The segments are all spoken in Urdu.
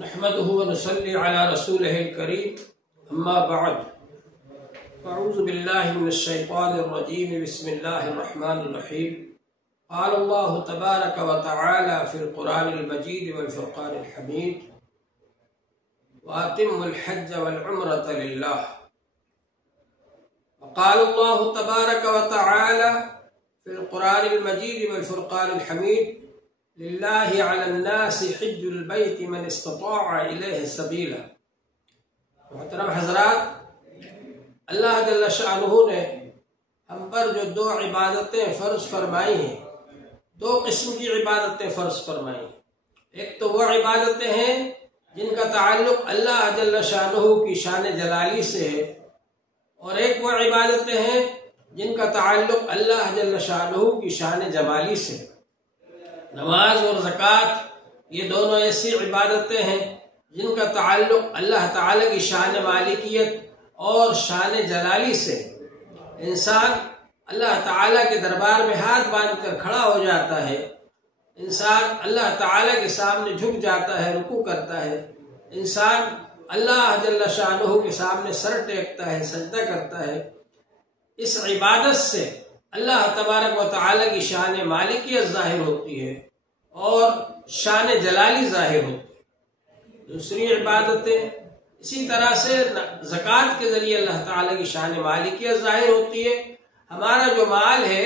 نحمده ونصلي على رسوله الكريم أما بعد فأعوذ بالله من الشيطان الرجيم بسم الله الرحمن الرحيم قال الله تبارك وتعالى في القرآن المجيد والفرقان الحميد وأتموا الحج والعمرة لله. وقال الله تبارك وتعالى في القرآن المجيد والفرقان الحميد لله على الناس حج البيت من استطاع إليه سبيلا. محترم حضرات، اللہ جل شانہ نے ہم پر جو دو عبادتیں فرض فرمائی ہیں، دو قسم کی عبادتیں فرض فرمائی ہیں. ایک تو وہ عبادتیں ہیں جن کا تعلق اللہ جل شانہ کی شان جلالی سے ہے، اور ایک وہ عبادتیں ہیں جن کا تعلق اللہ جل شانہ کی شان جمالی سے. نماز اور زکوٰۃ یہ دونوں ایسی عبادتیں ہیں جن کا تعلق اللہ تعالی کی شان مالکیت اور شان جلالی سے. انسان اللہ تعالی کے دربار میں ہاتھ باندھ کر کھڑا ہو جاتا ہے، انسان اللہ تعالی کے سامنے جھک جاتا ہے، رکوع کرتا ہے، انسان اللہ جل شانہ کے سامنے سر ٹیکتا ہے، سجدہ کرتا ہے. اس عبادت سے اللہ تبارک و تعالی کی شان مالکیت ظاہر ہوتی ہے اور شان جلالی ظاہر ہوتی ہے. دوسری عبادتیں اسی طرح سے زکوٰۃ کے ذریعے اللہ تعالی کی شان مالکیت ظاہر ہوتی ہے. ہمارا جو مال ہے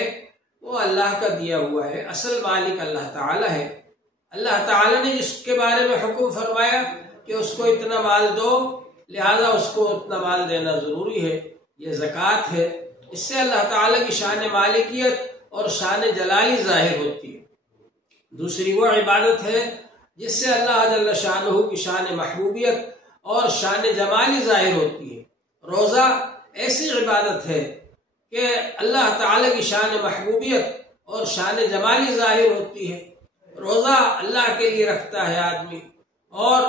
وہ اللہ کا دیا ہوا ہے، اصل مالک اللہ تعالی ہے. اللہ تعالی نے جس کے بارے میں حکم فرمایا کہ اس کو اتنا مال دو، لہذا اس کو اتنا مال دینا ضروری ہے، یہ زکوٰۃ ہے. اس سے اللہ تعالی کی شان مالکیت اور شان جلالی ظاہر ہوتی ہے. دوسری وہ عبادت ہے جس سے اللہ جل شانہ کی شان محبوبیت اور شان جمالی ظاہر ہوتی ہے. روزہ ایسی عبادت ہے کہ اللہ تعالی کی شان محبوبیت اور شان جمالی ظاہر ہوتی ہے. روزہ اللہ کے لیے رکھتا ہے آدمی اور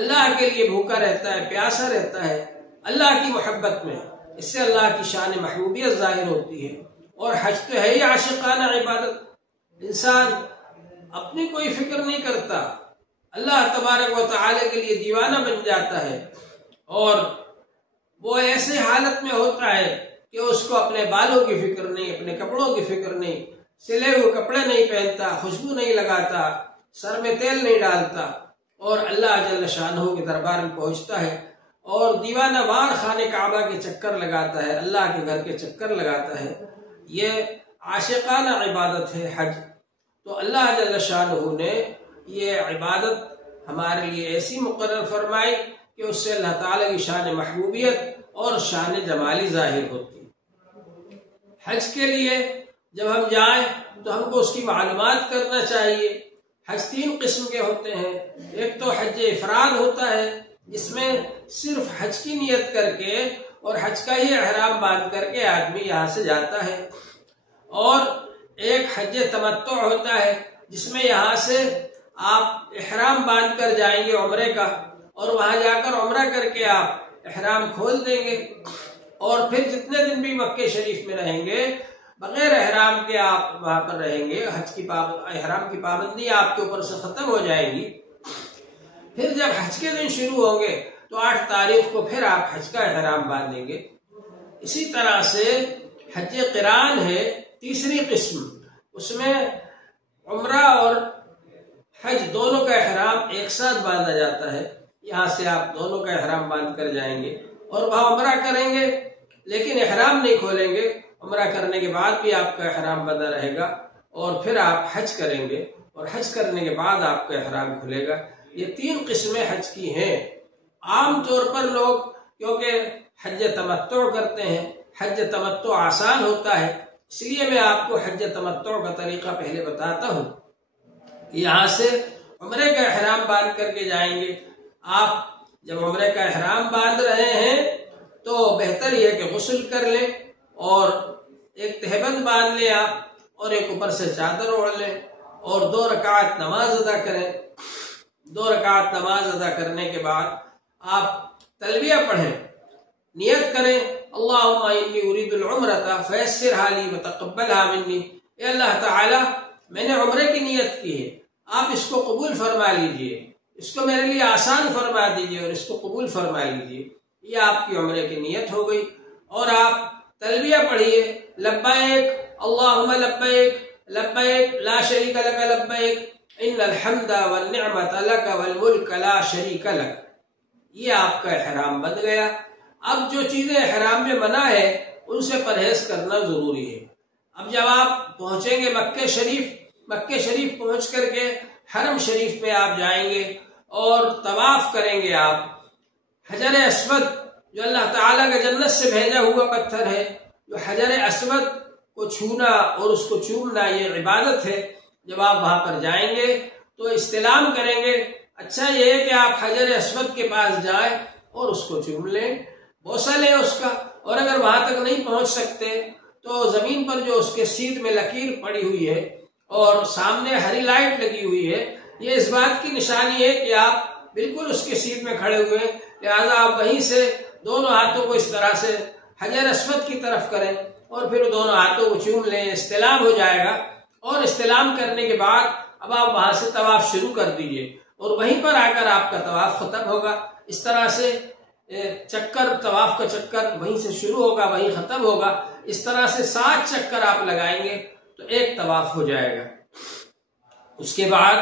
اللہ کے لیے بھوکا رہتا ہے، پیاسا رہتا ہے اللہ کی محبت میں، اس سے اللہ کی شان محبوبیت ظاہر ہوتی ہے. اور حج تو ہے ہی عاشقانہ عبادت. انسان اپنی کوئی فکر نہیں کرتا، اللہ تبارک و تعالی کے لیے دیوانہ بن جاتا ہے اور وہ ایسے حالت میں ہوتا ہے کہ اس کو اپنے بالوں کی فکر نہیں، اپنے کپڑوں کی فکر نہیں، سلے ہوئے کپڑے نہیں پہنتا، خوشبو نہیں لگاتا، سر میں تیل نہیں ڈالتا، اور اللہ جل شانہ کے دربار میں پہنچتا ہے اور دیوانہ وار خانہ کعبہ کے چکر لگاتا ہے، اللہ کے گھر کے چکر لگاتا ہے. یہ عاشقانہ عبادت ہے حج. تو اللہ جل شانہ نے یہ عبادت ہمارے لیے ایسی مقرر فرمائی کہ اس سے اللہ تعالی کی شان محبوبیت اور شان جمالی ظاہر ہوتی ہے. حج کے لیے جب ہم جائیں تو ہم کو اس کی معلومات کرنا چاہیے. حج تین قسم کے ہوتے ہیں. ایک تو حج افراد ہوتا ہے جس میں صرف حج کی نیت کر کے اور حج کا ہی احرام باندھ کر کے آدمی یہاں سے جاتا ہے. اور ایک حج تمتع ہوتا ہے جس میں یہاں سے آپ احرام باندھ کر جائیں گے عمرے کا، اور وہاں جا کر عمرہ کر کے آپ احرام کھول دیں گے، اور پھر جتنے دن بھی مکہ شریف میں رہیں گے بغیر احرام کے آپ وہاں پر رہیں گے. حج کی احرام کی پابندی آپ کے اوپر سے ختم ہو جائے گی. پھر جب حج کے دن شروع ہوں گے تو 8 تاریخ کو پھر آپ حج کا احرام باندھیں گے. اسی طرح سے حج قران ہے تیسری قسم. اس میں عمرہ اور حج دونوں کا احرام ایک ساتھ باندھا جاتا ہے. یہاں سے آپ دونوں کا احرام باندھ کر جائیں گے اور وہاں عمرہ کریں گے، لیکن احرام نہیں کھولیں گے. عمرہ کرنے کے بعد بھی آپ کا احرام بندہ رہے گا، اور پھر آپ حج کریں گے اور حج کرنے کے بعد آپ کا احرام کھلے گا. یہ 3 قسمیں حج کی ہیں. عام طور پر لوگ کیونکہ حج تمتع کرتے ہیں، حج تمتع آسان ہوتا ہے، اس لیے میں آپ کو حج تمتع کا طریقہ پہلے بتاتا ہوں. یہاں سے عمرے کا احرام باندھ کر کے جائیں گے. آپ جب عمرے کا احرام باندھ رہے ہیں تو بہتر یہ کہ غسل کر لیں اور ایک تہبند باندھ لیں آپ، اور ایک اوپر سے چادر اوڑھ لیں اور 2 رکعت نماز ادا کریں. 2 رکعت نماز ادا کرنے کے بعد آپ تلبیہ پڑھیں، نیت کریں اللہم انی ارید العمرۃ فیسرھا لی وتقبلھا منی. اے اللہ تعالی، میں نے عمرے کی نیت کی ہے، آپ اس کو قبول فرما لیجئے. اس کو میرے لیے آسان فرما دیجیے اور اس کو قبول فرما لیجیے۔ یہ آپ کی عمرے کی نیت ہو گئی۔ اور آپ تلبیہ پڑھیے، لبیک اللہم لبیک لبیک لا شریک لک لبیک ان الحمد والنعمت لک والملک لا شریک لک۔ یہ آپ کا احرام بن گیا۔ اب جو چیزیں احرام میں منع ہے ان سے پرہیز کرنا ضروری ہے۔ اب جب آپ پہنچیں گے مکہ شریف پہنچ کر کے حرم شریف میں آپ جائیں گے اور طواف کریں گے۔ آپ حجر اسود جو اللہ تعالیٰ کا جنت سے بھیجا ہوا پتھر ہے، جو حجر اسود کو چھونا اور اس کو چومنا یہ عبادت ہے۔ جب آپ وہاں پر جائیں گے تو استلام کریں گے۔ اچھا یہ ہے کہ آپ حجر اسود کے پاس جائیں اور اس کو چوم لیں، بوسہ لیں اس کا۔ اور اگر وہاں تک نہیں پہنچ سکتے تو زمین پر جو اس کے سیدھ میں لکیر پڑی ہوئی ہے اور سامنے ہری لائٹ لگی ہوئی ہے، یہ اس بات کی نشانی ہے کہ آپ بالکل اس کے سیدھ میں کھڑے ہوئے ہیں، لہٰذا آپ وہیں سے دونوں ہاتھوں کو اس طرح سے حجر اسود کی طرف کریں اور پھر دونوں ہاتھوں کو چوم لیں، استلام ہو جائے گا۔ اور استلام کرنے کے بعد اب آپ وہاں سے طواف شروع کر دیجئے اور وہیں پر آ کر آپ کا طواف ختم ہوگا۔ اس طرح سے طواف کا چکر وہیں سے شروع ہوگا وہیں ختم ہوگا۔ اس طرح سے 7 چکر آپ لگائیں گے تو ایک طواف ہو جائے گا۔ اس کے بعد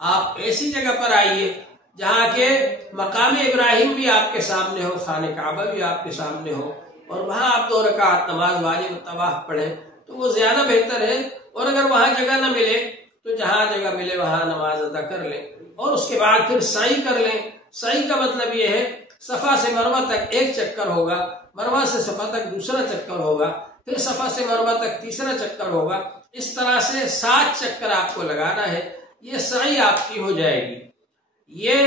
آپ ایسی جگہ پر آئیے جہاں کے مقام ابراہیم بھی آپ کے سامنے ہو، خانہ کعبہ بھی آپ کے سامنے ہو، اور وہاں آپ 2 رکعت نماز واجب طواف پڑھیں تو وہ زیادہ بہتر ہے۔ اور اگر وہاں جگہ نہ ملے تو جہاں جگہ ملے وہاں نماز ادا کر لیں اور اس کے بعد پھر سعی کر لیں۔ سعی کا مطلب یہ ہے صفا سے مروہ تک 1 چکر ہوگا، مروہ سے صفا تک دوسرا چکر ہوگا، پھر صفا سے مروہ تک تیسرا چکر ہوگا۔ اس طرح سے 7 چکر آپ کو لگانا ہے۔ یہ سعی آپ کی ہو جائے گی۔ یہ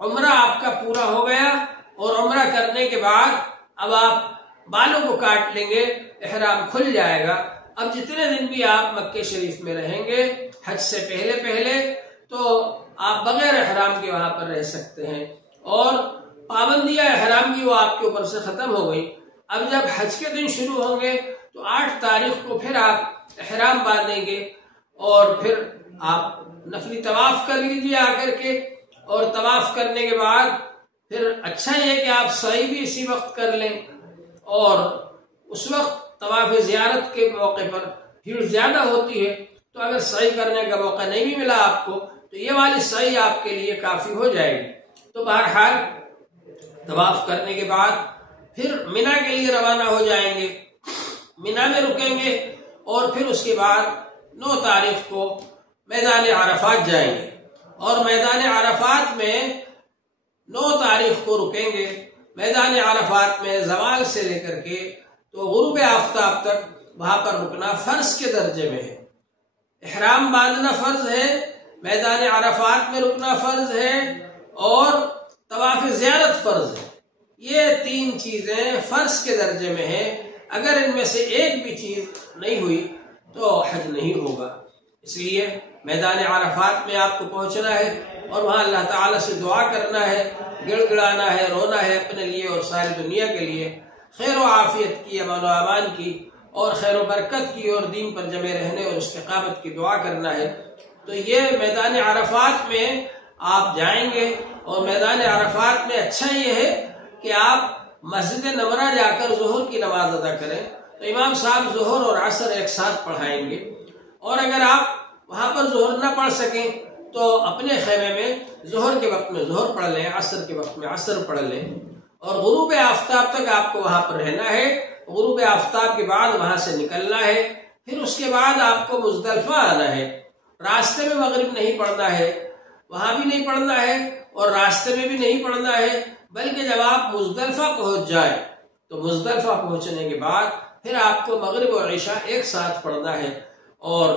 عمرہ آپ کا پورا ہو گیا اور عمرہ کرنے کے بعد اب آپ بالوں کو کاٹ لیں گے، احرام کھل جائے گا۔ اب جتنے دن بھی آپ مکہ شریف میں رہیں گے حج سے پہلے تو آپ بغیر احرام کے وہاں پر رہ سکتے ہیں، اور پابندیاں احرام کی وہ آپ کے اوپر سے ختم ہو گئی۔ اب جب حج کے دن شروع ہوں گے تو 8 تاریخ کو پھر آپ احرام باندھیں گے اور پھر آپ نفلی طواف کر لیجیے آ کر کے، اور طواف کرنے کے بعد پھر اچھا یہ کہ آپ سعی بھی اسی وقت کر لیں، اور اس وقت طواف زیارت کے موقع پر بھیڑ زیادہ ہوتی ہے، تو اگر سعی کرنے کا موقع نہیں بھی ملا آپ کو تو یہ والی سعی آپ کے لیے کافی ہو جائے گی۔ تو بہرحال طواف کرنے کے بعد پھر مینا کے لیے روانہ ہو جائیں گے، مینا میں رکیں گے، اور پھر اس کے بعد 9 تاریخ کو میدان عرفات جائیں گے، اور میدان عرفات میں 9 تاریخ کو رکیں گے۔ میدان عرفات میں زوال سے لے کر کے تو غروب آفتاب تک وہاں پر رکنا فرض کے درجے میں ہے۔ احرام باندھنا فرض ہے، میدان عرفات میں رکنا فرض ہے، اور طواف زیارت فرض ہے۔ یہ 3 چیزیں فرض کے درجے میں ہیں۔ اگر ان میں سے ایک بھی چیز نہیں ہوئی تو حج نہیں ہوگا۔ اس لیے میدان عرفات میں آپ کو پہنچنا ہے اور وہاں اللہ تعالیٰ سے دعا کرنا ہے، گڑ گڑانا ہے، رونا ہے اپنے لیے اور ساری دنیا کے لیے، خیر و عافیت کی، امن و امان کی، اور خیر و برکت کی، اور دین پر جمے رہنے اور استقامت کی دعا کرنا ہے۔ تو یہ میدان عرفات میں آپ جائیں گے، اور میدان عرفات میں اچھا یہ ہے کہ آپ مسجد نمرہ جا کر ظہر کی نماز ادا کریں، تو امام صاحب ظہر اور عصر ایک ساتھ پڑھائیں گے۔ اور اگر آپ وہاں پر ظہر نہ پڑھ سکیں تو اپنے خیمے میں ظہر کے وقت میں ظہر پڑھ لیں، عصر کے وقت میں عصر پڑھ لیں، اور غروب آفتاب تک آپ کو وہاں پر رہنا ہے۔ غروب آفتاب کے بعد وہاں سے نکلنا ہے، پھر اس کے بعد آپ کو مزدلفہ آنا ہے۔ راستے میں مغرب نہیں پڑھنا ہے، وہاں بھی نہیں پڑھنا ہے اور راستے میں بھی نہیں پڑھنا ہے، بلکہ جب آپ مزدلفہ پہنچ جائیں تو مزدلفہ پہنچنے کے بعد پھر آپ کو مغرب اور عشاء ایک ساتھ پڑھنا ہے، اور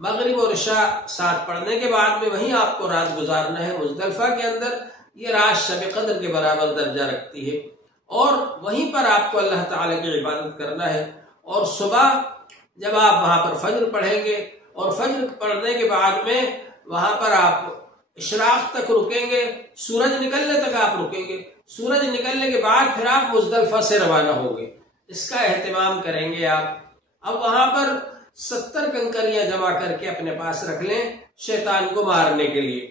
مغرب اور عشاء ساتھ پڑھنے کے بعد میں وہیں آپ کو رات گزارنا ہے مزدلفہ کے اندر۔ یہ رات شب قدر کے برابر درجہ رکھتی ہے، اور وہیں پر آپ کو اللہ تعالیٰ کی عبادت کرنا ہے۔ اور صبح جب آپ وہاں پر فجر پڑھیں گے، اور فجر پڑھنے کے بعد میں وہاں پر آپ اشراق تک رکیں گے، سورج نکلنے تک آپ رکیں گے۔ سورج نکلنے کے بعد پھر آپ مزدلفہ سے روانہ ہوں گے۔ اس کا اہتمام کریں گے آپ۔ اب وہاں پر 70 کنکریاں جمع کر کے اپنے پاس رکھ لیں شیطان کو مارنے کے لیے۔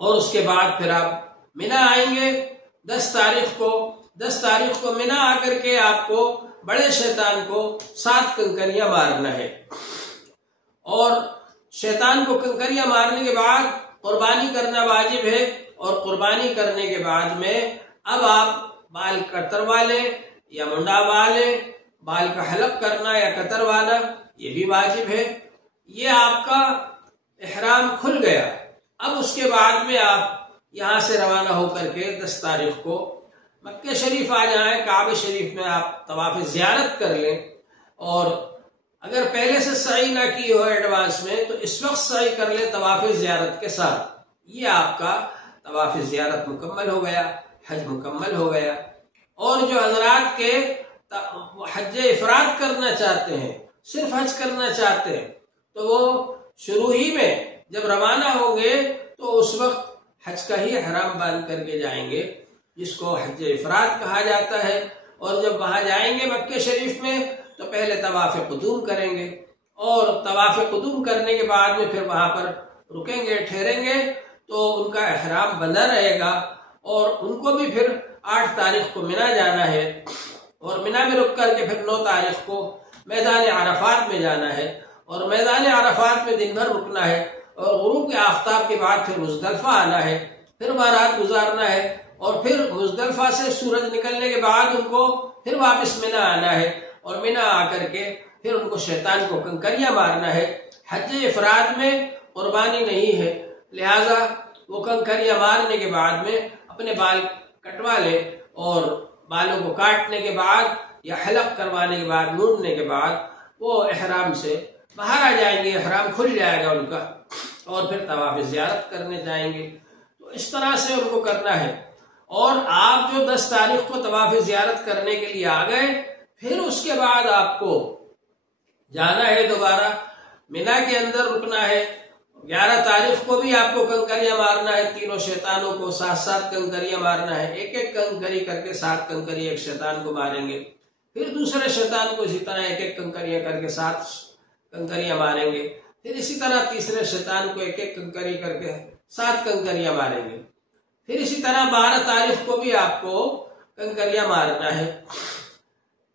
اور اس کے بعد پھر آپ منا آئیں گے 10 تاریخ کو منا آ کر کے آپ کو بڑے شیطان کو 7 کنکریاں مارنا ہے، اور شیطان کو کنکریاں مارنے کے بعد قربانی کرنا واجب ہے، اور قربانی کرنے کے بعد میں اب آپ بال کتروا لیں یا منڈاوا لیں، بال کا حلق کرنا یا کتروانا یہ بھی واجب ہے۔ یہ آپ کا احرام کھل گیا۔ اب اس کے بعد میں آپ یہاں سے روانہ ہو کر کے 10 تاریخ کو مکہ شریف آ جائیں، کعبہ شریف میں آپ طواف زیارت کر لیں، اور اگر پہلے سے سعی نہ کی ہو ایڈوانس میں تو اس وقت سعی کر لیں طواف زیارت کے ساتھ۔ یہ آپ کا طواف زیارت مکمل ہو گیا، حج مکمل ہو گیا۔ اور جو حضرات کے حج افراد کرنا چاہتے ہیں، صرف حج کرنا چاہتے ہیں، تو وہ شروع ہی میں جب روانہ ہوں گے تو اس وقت حج کا ہی احرام باندھ کر کے جائیں گے، جس کو حج افراد کہا جاتا ہے۔ اور جب وہاں جائیں گے مکہ شریف میں تو پہلے طواف قدوم کریں گے، اور طواف قدوم کرنے کے بعد میں پھر وہاں پر رکیں گے، ٹھہریں گے، تو ان کا احرام بندھا رہے گا، اور ان کو بھی پھر 8 تاریخ کو منا جانا ہے، اور منا میں رک کر کے پھر 9 تاریخ کو میدان عرفات میں جانا ہے، اور میدان عرفات میں دن بھر رکنا ہے، اور غروب کے آفتاب کے بعد پھر مزدلفہ آنا ہے، پھر رات گزارنا ہے، اور پھر مزدلفہ سے سورج نکلنے کے بعد ان کو پھر واپس منا آنا ہے، اور منا آ کر کے پھر ان کو شیطان کو کنکریاں مارنا ہے۔ حج افراد میں قربانی نہیں ہے، لہذا وہ کنکریاں مارنے کے بعد میں اپنے بال کٹوا لے، اور بالوں کو کاٹنے کے بعد یا حلق کروانے کے بعد، مونڈنے کے بعد وہ احرام سے باہر آ جائیں گے، احرام کھل جائے گا ان کا، اور پھر طواف زیارت کرنے جائیں گے۔ تو اس طرح سے ان کو کرنا ہے۔ اور آپ جو 10 تاریخ کو طواف زیارت کرنے کے لیے آ گئے، پھر اس کے بعد آپ کو جانا ہے دوبارہ منا کے اندر رکنا ہے۔ 11 تاریخ کو بھی آپ کو کنکریاں مارنا ہے، تینوں شیطانوں کو 7 کنکریاں مارنا ہے، ایک کنکری کر کے 7 کنکری ایک شیطان کو ماریں گے، پھر دوسرے شیطان کو اسی طرح ایک کنکریاں کر کے 7 کنکریاں ماریں گے، پھر اسی طرح تیسرے شیطان کو ایک کنکری کر کے 7 کنکریاں ماریں گے، پھر اسی طرح 12 تاریخ کو بھی آپ کو کنکریاں مارنا ہے۔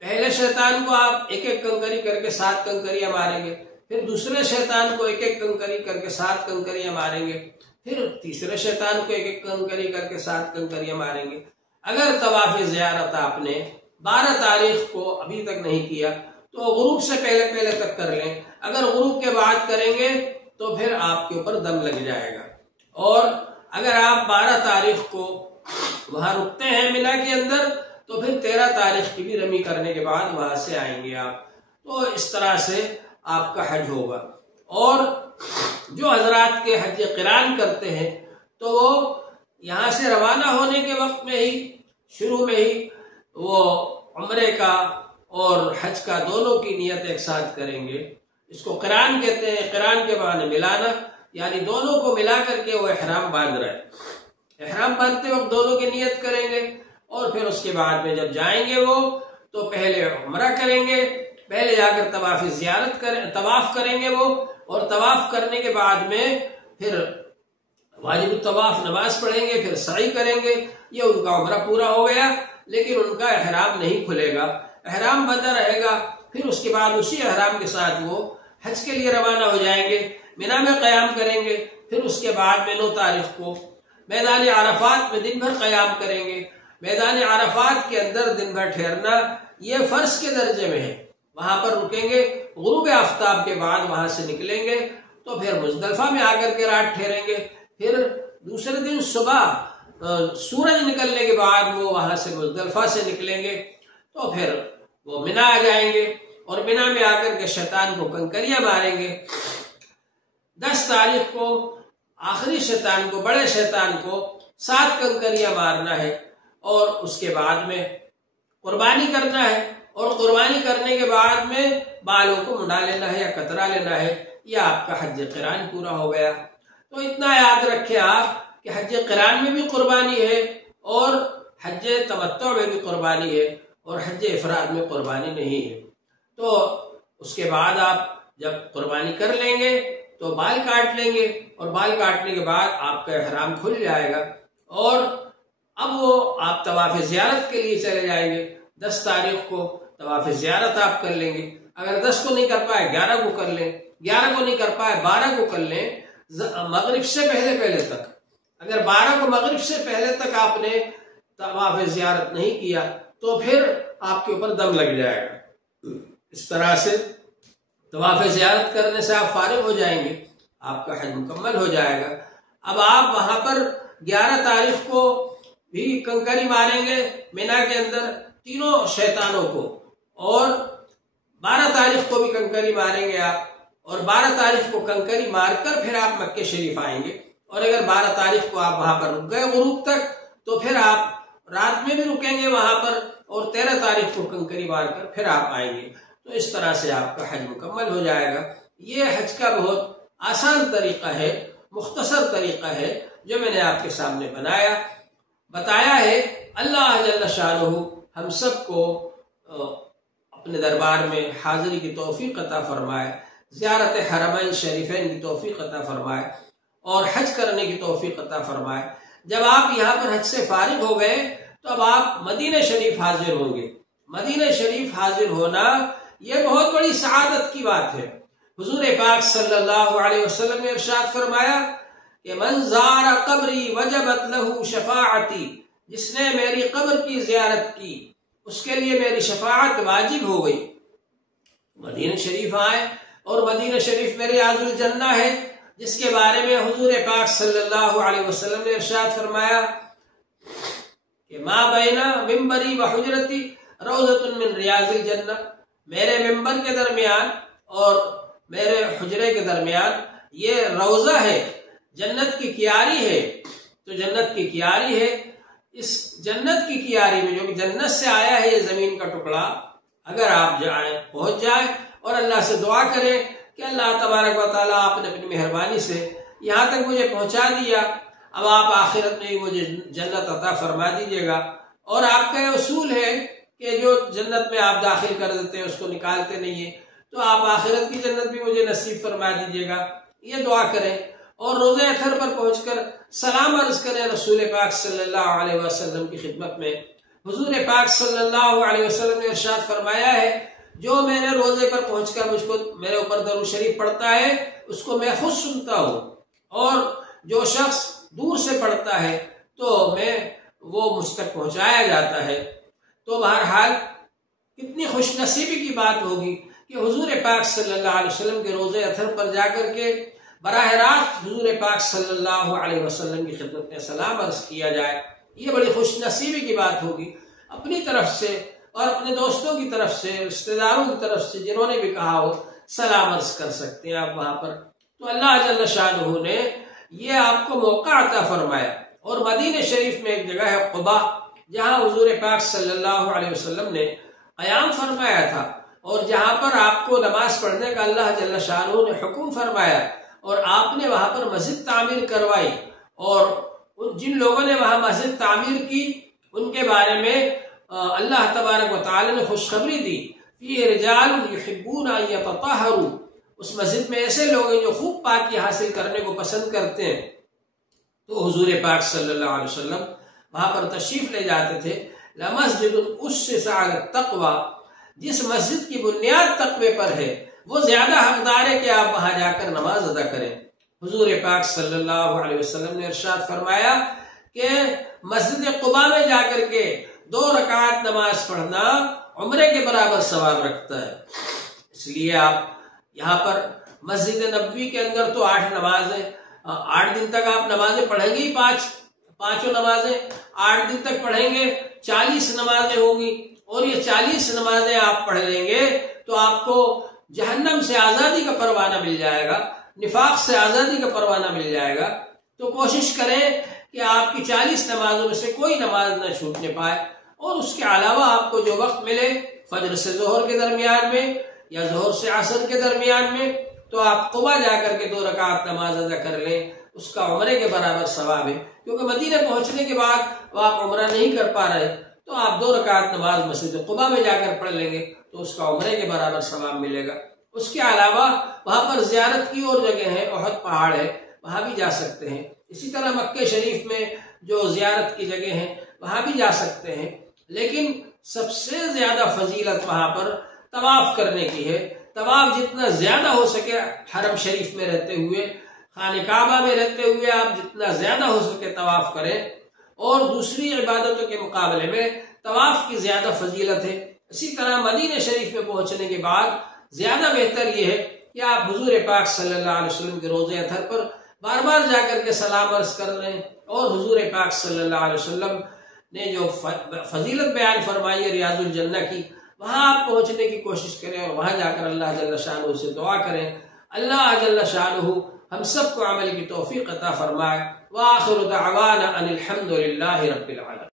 پہلے شیطان کو آپ ایک کنکری کر کے 7 کنکریاں ماریں گے، پھر دوسرے شیطان کو ایک کنکری کر کے 7 کنکریاں ماریں گے، پھر تیسرے شیطان کو ایک کنکری کر کے 7 کنکریاں ماریں گے۔ اگر طواف زیارت آپ نے 12 تاریخ کو ابھی تک نہیں کیا تو غروب سے پہلے تک کر لیں، اگر غروب کے بعد کریں گے تو پھر آپ کے اوپر دم لگ جائے گا۔ اور اگر آپ 12 تاریخ کو وہاں رکتے ہیں منا کے اندر تو پھر 13 تاریخ کی بھی رمی کرنے کے بعد وہاں سے آئیں گے آپ، تو اس طرح سے آپ کا حج ہوگا۔ اور جو حضرات کے حج قران کرتے ہیں تو وہ یہاں سے روانہ ہونے کے وقت میں ہی شروع میں ہی وہ عمرے کا اور حج کا دونوں کی نیت ایک ساتھ کریں گے۔ اس کو قران کہتے ہیں، قران کے معنی ملانا، یعنی دونوں کو ملا کر کے وہ احرام باندھ رہے ہیں۔ احرام باندھتے وقت دونوں کی نیت کریں گے، اور پھر اس کے بعد میں جب جائیں گے وہ تو پہلے عمرہ کریں گے، پہلے جا کر طواف کریں گے وہ، اور طواف کرنے کے بعد میں پھر واجب الطواف نماز پڑھیں گے، پھر سعی کریں گے۔ یہ ان کا عمرہ پورا ہو گیا، لیکن ان کا احرام نہیں کھلے گا، احرام بندہ رہے گا۔ پھر اس کے بعد اسی احرام کے ساتھ وہ حج کے لیے روانہ ہو جائیں گے، منا میں قیام کریں گے، پھر اس کے بعد میں 9 تاریخ کو میدان عرفات میں دن بھر قیام کریں گے۔ میدان عرفات کے اندر دن بھر ٹھہرنا یہ فرض کے درجے میں ہے، وہاں پر رکیں گے، غروب آفتاب کے بعد وہاں سے نکلیں گے تو پھر مزدلفہ میں آ کر کے رات ٹھہریں گے، پھر دوسرے دن صبح سورج نکلنے کے بعد وہ وہاں سے مزدلفہ سے نکلیں گے تو پھر وہ منا آ جائیں گے، اور منا میں آ کر کے شیطان کو کنکریاں ماریں گے۔ 10 تاریخ کو آخری شیطان کو، بڑے شیطان کو 7 کنکریاں مارنا ہے، اور اس کے بعد میں قربانی کرنا ہے، اور قربانی کرنے کے بعد میں بالوں کو منڈا لینا ہے یا کترا لینا ہے۔ یہ آپ کا حج قران پورا ہو گیا۔ تو اتنا یاد رکھیں آپ کہ حج قران میں بھی قربانی ہے، اور حج تمتع میں بھی قربانی ہے، اور حج افراد میں قربانی نہیں ہے۔ تو اس کے بعد آپ جب قربانی کر لیں گے تو بال کاٹ لیں گے، اور بال کاٹنے کے بعد آپ کا احرام کھل جائے گا، اور اب وہ آپ طواف زیارت کے لیے چلے جائیں گے۔ 10 تاریخ کو طواف زیارت آپ کر لیں گے۔ اگر 10 کو نہیں کر پائے 11 کو کر لیں، 11 کو نہیں کر پائے 12 کو کر لیں، مغرب سے پہلے تک۔ اگر 12 کو مغرب سے پہلے تک آپ نے طواف زیارت نہیں کیا تو پھر آپ کے اوپر دم لگ جائے گا۔ اس طرح سے طواف زیارت کرنے سے آپ فارغ ہو جائیں گے، آپ کا حج مکمل ہو جائے گا۔ اب آپ وہاں پر 11 تاریخ کو بھی کنکری ماریں گے مینا کے اندر تینوں شیطانوں کو، اور 12 تاریخ کو بھی کنکری ماریں گے آپ، اور 12 تاریخ کو کنکری مار کر پھر آپ مکہ شریف آئیں گے۔ اور اگر 12 تاریخ کو آپ وہاں پر رک گئے غروب تک تو پھر آپ رات میں بھی رکیں گے وہاں پر، اور 13 تاریخ کو کنکری مار کر پھر آپ آئیں گے۔ تو اس طرح سے آپ کا حج مکمل ہو جائے گا۔ یہ حج کا بہت آسان طریقہ ہے، مختصر طریقہ ہے جو میں نے آپ کے سامنے بتایا ہے۔ اللہ جل شانہ ہم سب کو اپنے دربار میں حاضری کی توفیق عطا فرمائے، زیارت حرمین شریفین کی توفیق عطا فرمائے، اور حج کرنے کی توفیق عطا فرمائے۔ جب آپ یہاں پر حج سے فارغ ہو گئے تو اب آپ مدینہ شریف حاضر ہوں گے۔ مدینہ شریف حاضر ہونا یہ بہت بڑی سعادت کی بات ہے۔ حضور پاک صلی اللہ علیہ وسلم نے ارشاد فرمایا کہ من زار قبری وجبت له شفاعتی، جس نے میری قبر کی زیارت کی اس کے لیے میری شفاعت واجب ہو گئی۔ مدینہ شریف آئے، اور مدینہ شریف میری عز الجنہ ہے، جس کے بارے میں حضور پاک صلی اللہ علیہ وسلم نے ارشاد فرمایا کہ ما بین ممبری و حجرتی روضۃ من ریاض الجنہ، میرے ممبر کے درمیان اور میرے حجرے کے درمیان یہ روضہ ہے، جنت کی کیاری ہے۔ تو جنت کی کیاری ہے، اس جنت کی کیاری میں جو کہ جنت سے آیا ہے یہ زمین کا ٹکڑا، اگر آپ جائیں پہنچ جائیں اور اللہ سے دعا کریں کہ اللہ تبارک و تعالیٰ آپ نے اپنی مہربانی سے یہاں تک مجھے پہنچا دیا، اب آپ آخرت میں مجھے جنت عطا فرما دیجیے گا۔ اور آپ کا یہ اصول ہے کہ جو جنت میں آپ داخل کر دیتے ہیں اس کو نکالتے نہیں ہیں، تو آپ آخرت کی جنت بھی مجھے نصیب فرما دیجیے گا، یہ دعا کریں۔ اور روزہ اثر پر پہنچ کر سلام عرض کریں رسول پاک صلی اللہ علیہ وسلم کی خدمت میں۔ حضور پاک صلی اللہ علیہ وسلم نے ارشاد فرمایا ہے جو میں نے روزے پر پہنچ کر مجھ کو میرے اوپر درود شریف پڑھتا ہے اس کو میں خود سنتا ہوں، اور جو شخص دور سے پڑھتا ہے تو وہ مجھ تک پہنچایا جاتا ہے۔ تو بہرحال کتنی خوش نصیبی کی بات ہوگی کہ حضور پاک صلی اللہ علیہ وسلم کے روزے اثر پر جا کر کے براہ راست حضور پاک صلی اللہ علیہ وسلم کی خدمت میں سلام عرض کیا جائے، یہ بڑی خوش نصیبی کی بات ہوگی۔ اپنی طرف سے اور اپنے دوستوں کی طرف سے، رشتہ داروں کی طرف سے جنہوں نے بھی کہا ہو سلام عرض کر سکتے ہیں آپ وہاں پر۔ تو اللہ جل شانہ نے یہ آپ کو موقع عطا فرمایا۔ اور مدینہ شریف میں ایک جگہ ہے قباء، جہاں حضور پاک صلی اللہ علیہ وسلم نے قیام فرمایا تھا، اور جہاں پر آپ کو نماز پڑھنے کا اللہ جل شانہ نے حکم فرمایا، اور آپ نے وہاں پر مسجد تعمیر کروائی، اور جن لوگوں نے وہاں مسجد تعمیر کی ان کے بارے میں اللہ تبارک و تعالی نے خوشخبری دی، فیہ رجال یحبون ان یتطہروا، اس مسجد میں ایسے لوگ ہیں جو خوب پاکی حاصل کرنے کو پسند کرتے ہیں۔ تو حضور پاک صلی اللہ علیہ وسلم وہاں پر تشریف لے جاتے تھے۔ لمسجد اسس علی التقوی، جس مسجد کی بنیاد تقوی پر ہے وہ زیادہ حقدار ہے کہ آپ وہاں جا کر نماز ادا کریں۔ حضور پاک صلی اللہ علیہ وسلم نے ارشاد فرمایا کہ مسجد قباء میں جا کر کے 2 رکعت نماز پڑھنا عمرے کے برابر ثواب رکھتا ہے۔ اس لیے آپ یہاں پر مسجد نبوی کے اندر تو 8 نمازیں، 8 دن تک آپ نمازیں پڑھیں گے، پانچوں نمازیں 8 دن تک پڑھیں گے، 40 نمازیں ہوں گی، اور یہ 40 نمازیں آپ پڑھ لیں گے تو آپ کو جہنم سے آزادی کا پروانہ مل جائے گا، نفاق سے آزادی کا پروانہ مل جائے گا۔ تو کوشش کریں کہ آپ کی 40 نمازوں میں سے کوئی نماز نہ چھوٹنے پائے، اور اس کے علاوہ آپ کو جو وقت ملے فجر سے ظہر کے درمیان میں یا ظہر سے عصر کے درمیان میں، تو آپ قباء جا کر کے 2 رکعت نماز ادا کر لیں، اس کا عمرے کے برابر ثواب ہے۔ کیونکہ مدینہ پہنچنے کے بعد وہ آپ عمرہ نہیں کر پا رہے تو آپ 2 رکعت نماز مسجد قباء میں جا کر پڑھ لیں گے تو اس کا عمرے کے برابر ثواب ملے گا۔ اس کے علاوہ وہاں پر زیارت کی اور جگہ ہیں، احد پہاڑ ہے، وہاں بھی جا سکتے ہیں۔ اسی طرح مکہ شریف میں جو زیارت کی جگہ ہیں وہاں بھی جا سکتے ہیں، لیکن سب سے زیادہ فضیلت وہاں پر طواف کرنے کی ہے۔ طواف جتنا زیادہ ہو سکے حرم شریف میں رہتے ہوئے، خانہ کعبہ میں رہتے ہوئے آپ جتنا زیادہ ہو سکے طواف کریں، اور دوسری عبادتوں کے مقابلے میں طواف کی زیادہ فضیلت ہے۔ اسی طرح مدینہ شریف میں پہنچنے کے بعد زیادہ بہتر یہ ہے کہ آپ حضور پاک صلی اللہ علیہ وسلم کے روضہ اطہر پر بار بار جا کر کے سلام عرض کر رہے ہیں، اور حضور پاک صلی اللہ علیہ وسلم نے جو فضیلت بیان فرمائی ہے ریاض الجنہ کی، وہاں آپ پہنچنے کی کوشش کریں اور وہاں جا کر اللہ جل شانہ سے دعا کریں۔ اللہ جل شانہ ہم سب کو عمل کی توفیق عطا فرمائے۔ وآخر دعوانا ان الحمد للہ رب العالمین۔